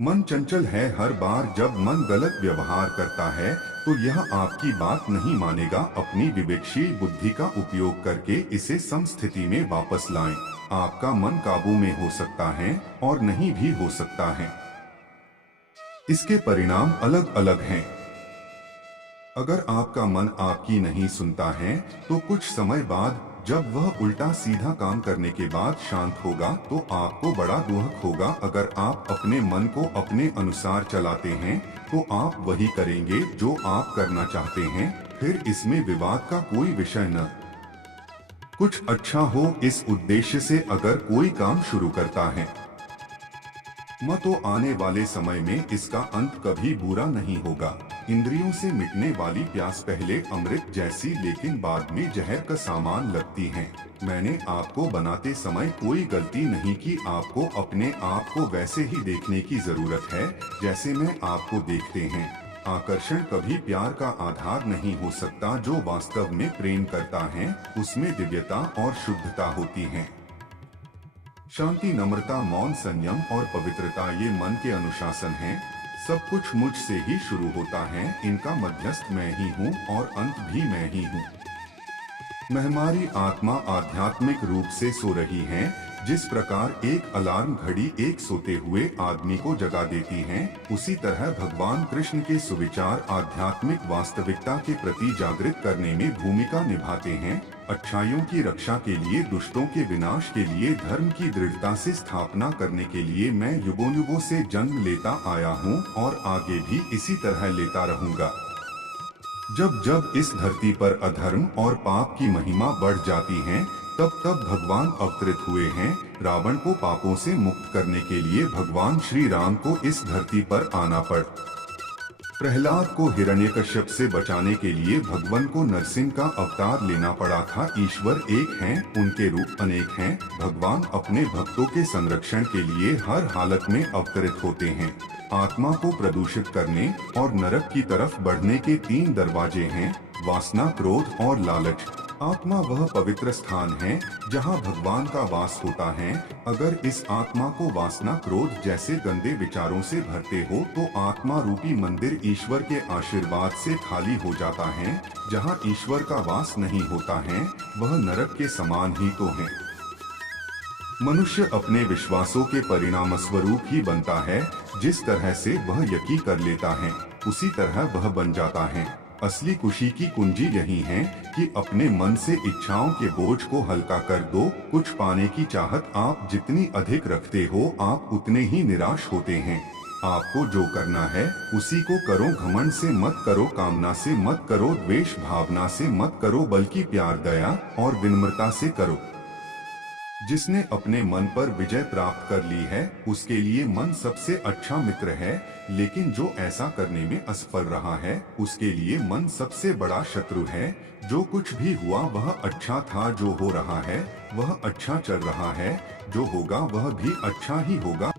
मन चंचल है। हर बार जब मन गलत व्यवहार करता है तो यह आपकी बात नहीं मानेगा। अपनी विवेकशील बुद्धि का उपयोग करके इसे समस्थिति में वापस लाएं। आपका मन काबू में हो सकता है और नहीं भी हो सकता है। इसके परिणाम अलग अलग हैं। अगर आपका मन आपकी नहीं सुनता है तो कुछ समय बाद जब वह उल्टा सीधा काम करने के बाद शांत होगा तो आपको बड़ा दुख होगा। अगर आप अपने मन को अपने अनुसार चलाते हैं तो आप वही करेंगे जो आप करना चाहते हैं। फिर इसमें विवाद का कोई विषय न कुछ अच्छा हो। इस उद्देश्य से अगर कोई काम शुरू करता है तो आने वाले समय में इसका अंत कभी बुरा नहीं होगा। इंद्रियों से मिटने वाली प्यास पहले अमृत जैसी लेकिन बाद में जहर का सामान लगती है। मैंने आपको बनाते समय कोई गलती नहीं की। आपको अपने आप को वैसे ही देखने की जरूरत है जैसे मैं आपको देखते हैं। आकर्षण कभी प्यार का आधार नहीं हो सकता। जो वास्तव में प्रेम करता है उसमें दिव्यता और शुद्धता होती है। शांति, नम्रता, मौन, संयम और पवित्रता ये मन के अनुशासन हैं। सब कुछ मुझसे ही शुरू होता है। इनका मध्यस्थ मैं ही हूँ और अंत भी मैं ही हूँ। हमारी आत्मा आध्यात्मिक रूप से सो रही है। जिस प्रकार एक अलार्म घड़ी एक सोते हुए आदमी को जगा देती है, उसी तरह भगवान कृष्ण के सुविचार आध्यात्मिक वास्तविकता के प्रति जागृत करने में भूमिका निभाते हैं। अच्छाइयों की रक्षा के लिए, दुष्टों के विनाश के लिए, धर्म की दृढ़ता से स्थापना करने के लिए मैं युगों युगों से जन्म लेता आया हूँ और आगे भी इसी तरह लेता रहूंगा। जब जब इस धरती पर अधर्म और पाप की महिमा बढ़ जाती है तब तब भगवान अवतरित हुए हैं। रावण को पापों से मुक्त करने के लिए भगवान श्री राम को इस धरती पर आना पड़ा। प्रहलाद को हिरण्यकश्यप से बचाने के लिए भगवान को नरसिंह का अवतार लेना पड़ा था। ईश्वर एक हैं, उनके रूप अनेक हैं। भगवान अपने भक्तों के संरक्षण के लिए हर हालत में अवतरित होते हैं। आत्मा को प्रदूषित करने और नरक की तरफ बढ़ने के 3 दरवाजे हैं: वासना, क्रोध और लालच। आत्मा वह पवित्र स्थान है जहाँ भगवान का वास होता है। अगर इस आत्मा को वासना, क्रोध जैसे गंदे विचारों से भरते हो तो आत्मा रूपी मंदिर ईश्वर के आशीर्वाद से खाली हो जाता है। जहाँ ईश्वर का वास नहीं होता है वह नरक के समान ही तो है। मनुष्य अपने विश्वासों के परिणाम स्वरूप ही बनता है। जिस तरह से वह यकीन कर लेता है उसी तरह वह बन जाता है। असली खुशी की कुंजी यही है कि अपने मन से इच्छाओं के बोझ को हल्का कर दो। कुछ पाने की चाहत आप जितनी अधिक रखते हो आप उतने ही निराश होते हैं। आपको जो करना है उसी को करो। घमंड से मत करो, कामना से मत करो, द्वेष भावना से मत करो, बल्कि प्यार, दया और विनम्रता से करो। जिसने अपने मन पर विजय प्राप्त कर ली है उसके लिए मन सबसे अच्छा मित्र है। लेकिन जो ऐसा करने में असफल रहा है उसके लिए मन सबसे बड़ा शत्रु है। जो कुछ भी हुआ वह अच्छा था, जो हो रहा है वह अच्छा चल रहा है, जो होगा वह भी अच्छा ही होगा।